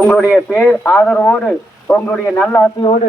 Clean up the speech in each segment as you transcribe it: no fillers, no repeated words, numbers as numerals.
உங்களுடைய பேர் ஆதரவோடு உங்களுடைய நல்ல ஆசையோடு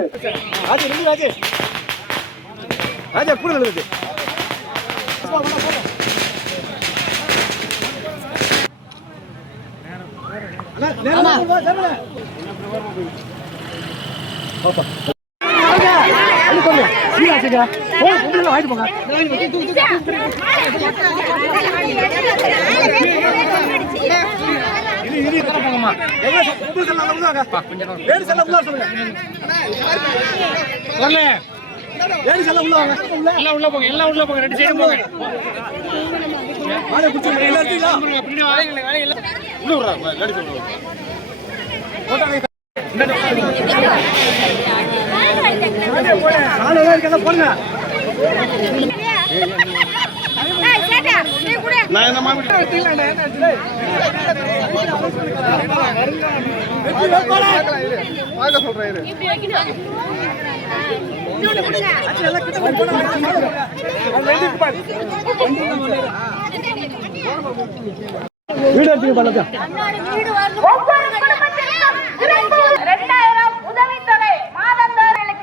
உதவித்தொகை மாதந்தோறும்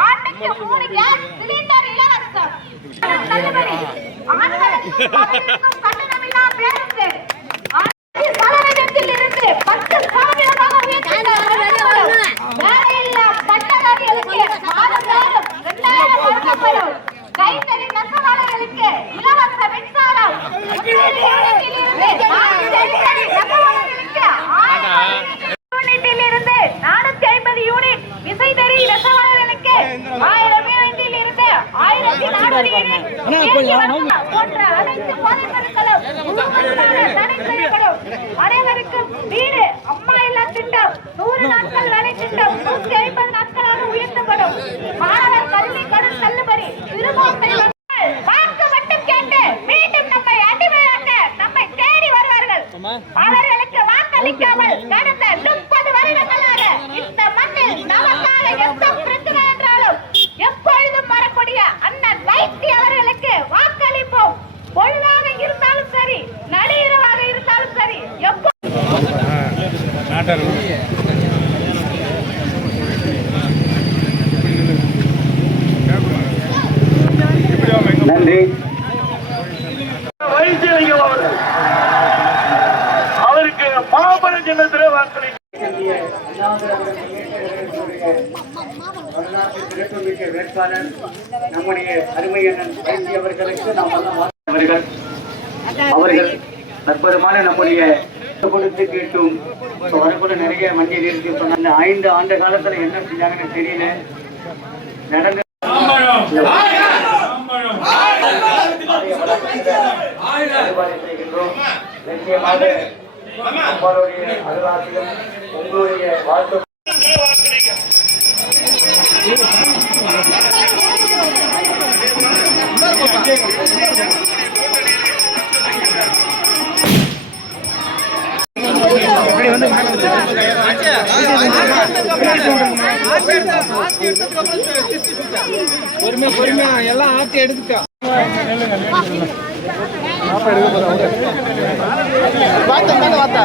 ஆண்டுக்கு 3 கேஸ் சிலிண்டர் இலவசம். கட்டணமில்லா பேருந்து 5% இருந்து 10% உயர்த்தப்படும். வேலையில்லா பட்டதாரிகளுக்கு மாதந்தோறும் 2000 வழங்கப்படும். கைத்தறி நெசவாளர்களுக்கு இலவச மின்சாரம். யூனிட்டிலிருந்து 450 யூனிட் விசைத்தறி நெசவாளர்களுக்கு 1000 யூனிட்டில் இருந்து 1400 யூனிட் போன்ற அனைத்து பதவிகளும் தடை செய்யப்படும். அனைவருக்கும் வீடு அம்மா இல்லா திட்டம் 100 நாட்கள் வேலை திட்டம் 150 நாட்களாக உயர்த்தப்படும். மாணவர் கல்வி கடன் தள்ளுபடி. சிறுபான்மை வாக்கு மட்டும் கேட்டு மீண்டும் நம்மை அடிமையாக்க நம்மை தேடி வருவார்கள். அவர்களுக்கு வாக்களிக்காமல் கடந்த 30 வருடங்களாக இந்த மண்ணில் நமக்காக எந்த பிரச்சனை என்றாலும் எப்பொழுதும் வரக்கூடிய அண்ணன் வைத்தி அவர்களுக்கு வாக்களிப்போம். பொழுதாக இருந்தாலும் சரி, நடுஇரவாக இருந்தாலும் சரி, நன்றி. அவருக்கு மாபெர சின்னத்திலே வாக்களி வேட்பாளர் நம்முடைய அருமை அண்ணன் வைத்தி அவர்களுக்கு நாம் அவர்கள் அற்புதமான நம்முடைய கொடுத்து கேட்டும் வரக்கூட நிறைய மஞ்சள் இருக்கு. 5 ஆண்டு காலத்துல என்ன செஞ்சாங்கன்னு தெரியல. நடந்து செய்கின்றோம். நிச்சயமாக உங்களுடைய அருளாசியும் உங்களுடைய வாழ்க்கை பொறுமையா எல்லாம் ஆட்டி எடுத்துட்டா வாத்தா